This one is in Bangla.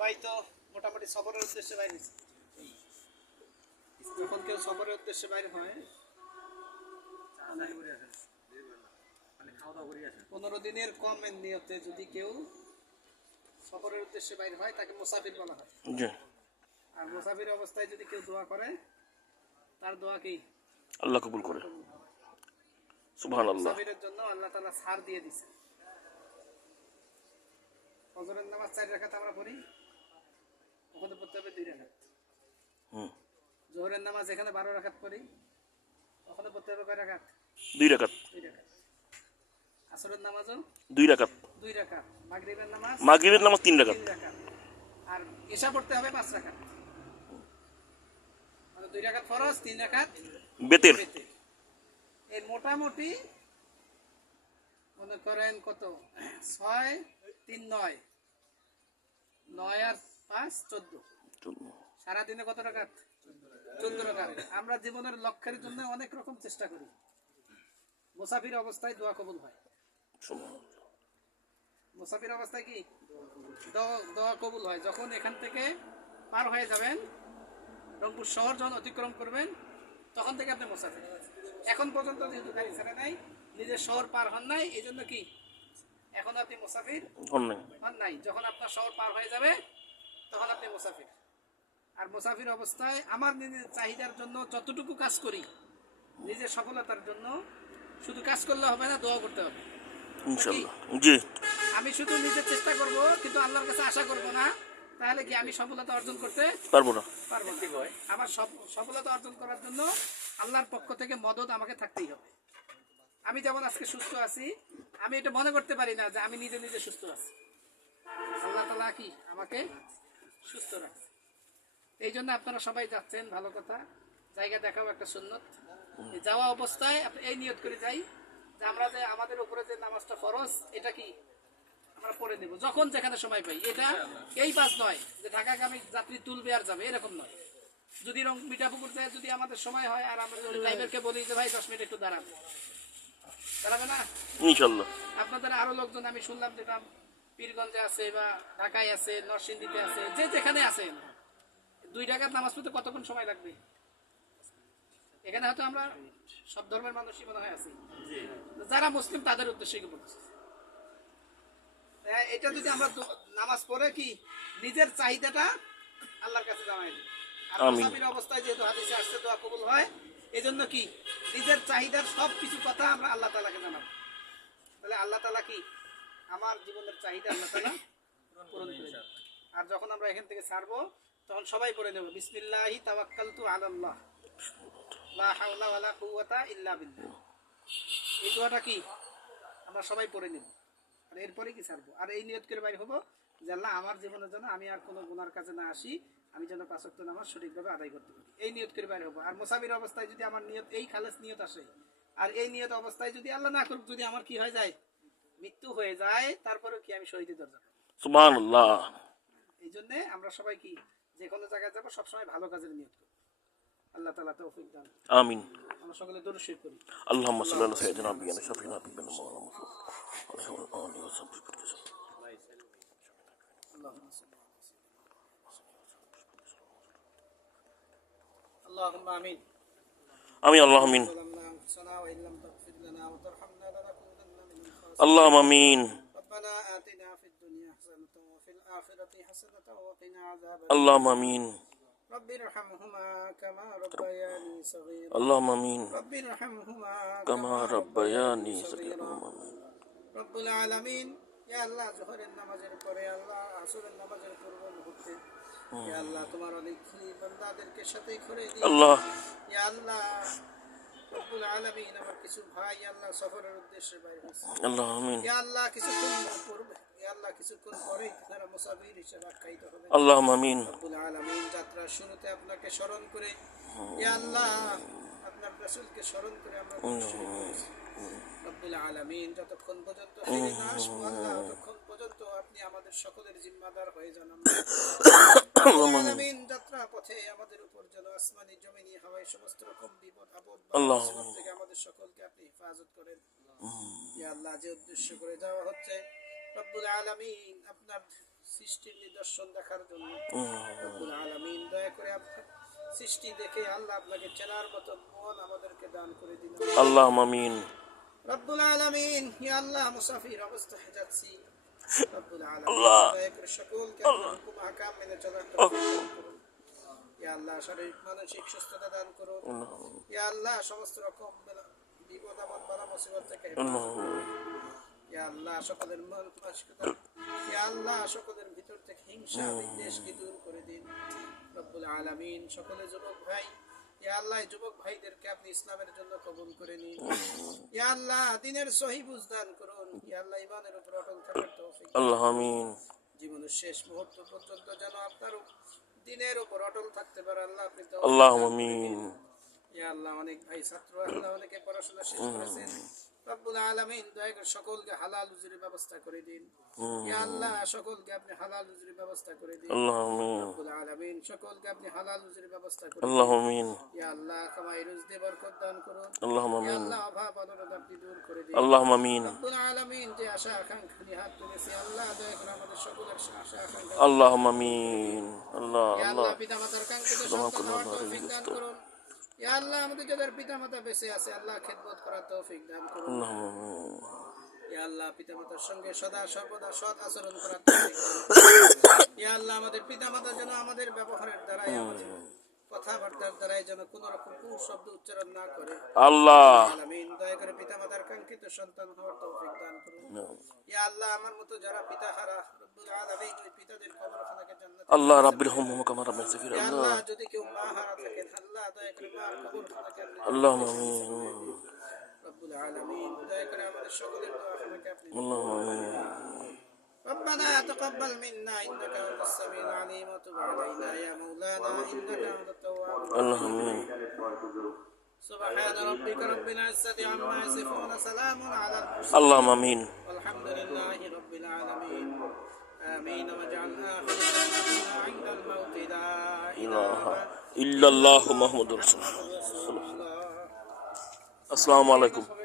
সবাই তো মোটামুটি সফরের উদ্দেশ্যে বাইরে যখন কেউ সফরের উদ্দেশ্যে বাইরে হয় পনেরো দিনের কম নিয়তে যদি কেউ সফরের উদ্দেশ্যে বাইরে হয় তাকে মুসাফির বলা হয়। আর মুসাফির অবস্থায় যদি কেউ দোয়া করে তার দোয়া কি? আল্লাহ কবুল করে। সুবহান আল্লাহ মুসাফিরের জন্য আল্লাহ তালা ছাড় দিয়ে দিছে ফজরের নামাজ চার রাখাত আমরা পড়ি। ওখানে পড়তে হবে দুই রাখাত জোহরের নামাজ এখানে বারো রাখাত পড়ি। ওখানে পড়তে হবে কয় রাখাত দুই রাখাত আসরের নামাজও দুই রাকাত। দুই রাখাত মাগরিবের নামাজ মাগরিবের নামাজ তিন রাখাত আর এশা পড়তে হবে পাঁচ রাখাত মানে দুই রাখাত ফরজ তিন রাখাত বেতের। এই মোটামুটি মনে করেন কত? ছয় তিন নয়। নয় আর পাঁচ চোদ্দ। সারাদিনে কত টাকা চোদ্দ টাকা আমরা জীবনের লক্ষ্যের জন্য অনেক রকম চেষ্টা করি। মুসাফির অবস্থায় দোয়া কবুল হয়। মুসাফির অবস্থায় কি? দোয়া- দোয়া কবুল হয়। যখন এখান থেকে পার হয়ে যাবেন রংপুর শহর যখন অতিক্রম করবেন তখন থেকে আপনি মুসাফির। এখন পর্যন্ত যেহেতু গাড়ি ছাড়া নাই নিজের শহর পার হন নাই এই জন্য কি? এখন আপনি মুসাফির হন নাই। যখন আপনার শহর পার হয়ে যাবে তখন আপনি মুসাফির। আর মুসাফির অবস্থায় আমার নিজের চাহিদার জন্য যতটুকু কাজ করি নিজের সফলতার জন্য শুধু কাজ করলে হবে না দোয়া করতে হবে। জি। আমি শুধু নিজের চেষ্টা করব কিন্তু আল্লাহর কাছে আশা করব না তাহলে কি আমি সফলতা অর্জন করতে পারব না। পারব না। আমার সফলতা অর্জন করার জন্য আল্লাহর পক্ষ থেকে মদত আমাকে থাকতেই হবে। আমি যেমন আজকে সুস্থ আছি আমি এটা মনে করতে পারি না যে আমি নিজে নিজে সুস্থ আছি। আল্লাহ তালা কি আমাকে সুস্থ রাখছে। এই জন্য আপনারা সবাই যাচ্ছেন ভালো কথা। জায়গা দেখাও একটা সুন্নত। যাওয়া অবস্থায় এই নিয়ত করে যাই যে আমরা যে আমাদের উপরে যে নামাজটা ফরজ এটা কি? আমরা পড়ে নেব। যখন যেখানে সময় পাই। এটা এই বাস নয় যে ঢাকাগামী যাত্রী তুলবে আর যাবে এরকম নয়। যদি রং মিঠাপুকুর যায় যদি আমাদের সময় হয় আর আমরা যদি ড্রাইভারকে বলি যে ভাই দশ মিনিট একটু দাঁড়াবে দাঁড়াবে না? আপনাদের আরও লোকজন আমি শুনলাম যেটা পীরগঞ্জে আছে বা ঢাকায় আছে নরসিংদীতে আছে যে যেখানে আছেন দুই টাকার নামাজ পড়তে কতক্ষণ সময় লাগবে? এখানে হয়তো আমরা সব ধর্মের মানুষই মনে হয় আছি। যারা মুসলিম তাদের উদ্দেশ্যে বলছি? হ্যাঁ, এটা যদি আমরা নামাজ পড়ে কি নিজের চাহিদাটা আল্লাহর কাছে জানাই দিই? আর মুসাফির অবস্থায় যেহেতু হাদিসে আসছে দোয়া কবুল হয় এই জন্য কি নিজের চাহিদার সব কিছু কথা আমরা আল্লাহ তালাকে জানাব। তাহলে আল্লাহ তালা কি আমার জীবনের চাহিদা আল্লাহ তালা পূরণ করে দেবে। আর যখন আমরা এখান থেকে ছাড়বো, তখন সবাই পড়ে নেব বিসমিল্লাহি তাওয়াক্কালতু আলাল্লাহ। লা হাওলা ওয়ালা কুওয়াতা ইল্লা বিল্লাহ। এই দোয়াটা কি? আমরা সবাই পড়ে নেব। আর এরপরে কি ছাড়বো? আর এই নিয়ত করে হব যে আল্লাহ, আমার জীবনের জন্য আমি আর কোনো গুনার কাছে না আসি, আমি যেন পাঁচক্ত নামাজ সঠিকভাবে আদায় করতে পারি। এই নিয়ত করে বাইরে হব। আর মোসাবির অবস্থায় যদি আমার নিয়ত, এই খালেস নিয়ত আসে, আর এই নিয়ত অবস্থায় যদি আল্লাহ না করুক, যদি আমার কি হয়ে যায়? মৃত্যু হয়ে যায় তারপরে কি আমি শহীদের দরজা পাবো। সুবহান আল্লাহ এই জন্যে আমরা সবাই কি যে কোনো জায়গায় যাবো সবসময় ভালো কাজের নিয়ত করবো আল্লাহ তালা তৌফিক দান আমিন আমরা সকলে দরুদ করি اللهم صل على سيدنا نبينا شفينا حبيبنا مولانا محمد عليه وآله وصحبه وسلم اللهم صل على سيدنا اللهم امين آمين اللهم آمين اللهم آمين ربنا اتنا في الدنيا حسنه وفي الاخره حسنه وقنا عذاب النار. اللهم آمين رب ارحمهما كما ربياني صغيرا اللهم آمين رب ارحمهما كما ربياني صغيرا آمين রব্বুল আলামিন ইয়া আল্লাহ জোহরের নামাজের পরে আল্লাহ আসরের নামাজের পূর্ব মুহূর্তে ইয়া আল্লাহ তোমার অনেক খুনি বান্দাদেরকে সাথে করে দিও আল্লাহ ইয়া আল্লাহ রব্বুল আলামিন আমার কিছু ভাই আল্লাহ সফরের উদ্দেশ্যে বাইরে আল্লাহ আমিন। ইয়া আল্লাহ কিছুক্ষণ পূর্বে ইয়া আল্লাহ কিছুক্ষণ পরেই তারা মুসাফির হিসেবে আখ্যায়িত হবে। আল্লাহ আমিন। রব্বুল আলামিন যাত্রার শুরুতে আপনাকে স্মরণ করে ইয়া আল্লাহ আপনার রাসূলকে স্মরণ করে আমরা রব্বুল আলামিন যতক্ষণ পর্যন্ত ফিরে না আসব আল্লাহ ততক্ষণ পর্যন্ত আপনি আমাদের সকলের জিম্মাদার হয়ে যান। যাত্রা পথে আমাদের উপর যেন আসমানি জমিনি হাওয়ায় সমস্ত রকম বিপদ আপদ আল্লাহ। থেকে আমাদের সকলকে আপনি হেফাজত করেন। ইয়া আল্লাহ যে উদ্দেশ্য করে যাওয়া হচ্ছে রব্বুল আলামিন আপনার সৃষ্টির নিদর্শন দেখার জন্য। রব্বুল আলামিন দয়া করে আপনার সৃষ্টি দেখে আল্লাহ আপনাকে চেনার মতো মন আমাদেরকে দান করে দিন। আল্লাহ আমিন। রব্বুল আলামিন ইয়া আল্লাহ মুসাফির অবস্থায় যাচ্ছি। রব্বুল আলামিন আল্লাহ। দয়া ইয়া আল্লাহ শারীরিক মানসিক সুস্থতা দান করুন ইয়া আল্লাহ সমস্ত রকম বিপদ আপদ বালা মুসিবত থেকে ইয়া আল্লাহ সকলের মন মানসিকতা ইয়া আল্লাহ সকলের ভিতর থেকে হিংসা বিদ্বেষকে দূর করে দিন। রব্বুল আলামিন সকলে যুবক ভাই ইয়া আল্লাহ যুবক ভাইদেরকে আপনি ইসলামের জন্য কবুল করে নিন। ইয়া আল্লাহ দিনের সহি বুঝদান করুন। ইয়া আল্লাহ ইমানের উপর অটল থাকার তৌফিক আল্লাহ আমিন। জীবনের শেষ মুহূর্ত পর্যন্ত যেন আপনার দিনের উপর অটল থাকতে পারে আল্লাহ আপনি তো আল্লাহ আমিন। ইয়া আল্লাহ অনেক ভাই ছাত্র আল্লাহ অনেকে পড়াশোনা শেষ করেছেন। রব্বুল আলামিন দয়া করে সকলকে হালাল উজুরির ব্যবস্থা করে দিন। আল্লাহ সকলকে আপনি হালাল উজুরির ব্যবস্থা করে দিন। রব্বুল আলামিন সকলকে আপনি হালাল উজুরির ব্যবস্থা করে দিন। ইয়া আল্লাহ কামাই রুজদে বরকত দান করুন। ইয়া আল্লাহ অভাব অনটন আপনি দূর করে দিন। আমিন। রব্বুল আলামিন যে আশা আকাঙ্ক্ষা নিয়ে হাত তুলেছে আল্লাহ দয়া করে আমাদের সকলের আশা আকাঙ্ক্ষা আল্লাহ আমিন। আল্লাহ আল্লাহ পিতা মাতার কাঙ্ক্ষিত সন্তান হওয়ার তৌফিক দান করুন। ইয়া আল্লাহ আমাদের যাদের পিতা মাতা বেঁচে আছে। আল্লাহ খেদমত করার তৌফিক দান করুন। ইয়া আল্লাহ পিতা মাতার সঙ্গে সদা সর্বদা সৎ আচরণ করার তৌফিক ইয়া আল্লাহ আমাদের পিতা মাতা যেন আমাদের ব্যবহারের দ্বারাই আমাদের কথাবার্তার দ্বারাই যেন কোন রকম শব্দ উচ্চারণ না করে। আল্লাহ। আলামিন দয়া করে পিতা মাতার কাঙ্ক্ষিত সন্তান হওয়ার তৌফিক দান করুন। আল্লাহ আমার মতো যারা পিতা হারা রব্বুল আলামিন ওই পিতাদের কবরখানাকে জান্নাত আল্লাহ রাব্বির হুম কামা রাব্বির সাফির ইয়া আল্লাহ আল্লাহ যদি কেউ মা হারা থাকেন আল্লাহ দয়া করে মার কবরখানাকে আপনি আল্লাহ আমিন রব্বুল আলামিন দয়া করে আমাদের সকলের দোয়াখানাকে আপনি আল্লাহ আমিন ربنا تقبل منا انك انت السميع العليم وتب علينا يا مولانا انك انت التواب الرحيم. আল্লাহ আমিন سبحان ربك رب العزه عما يصفون سلام على المرسلين আল্লাহ আমিন والحمد لله رب العالمين. آمين. واجعل آخر عند الموت لا إله إلا الله محمد رسول الله. السلام عليكم.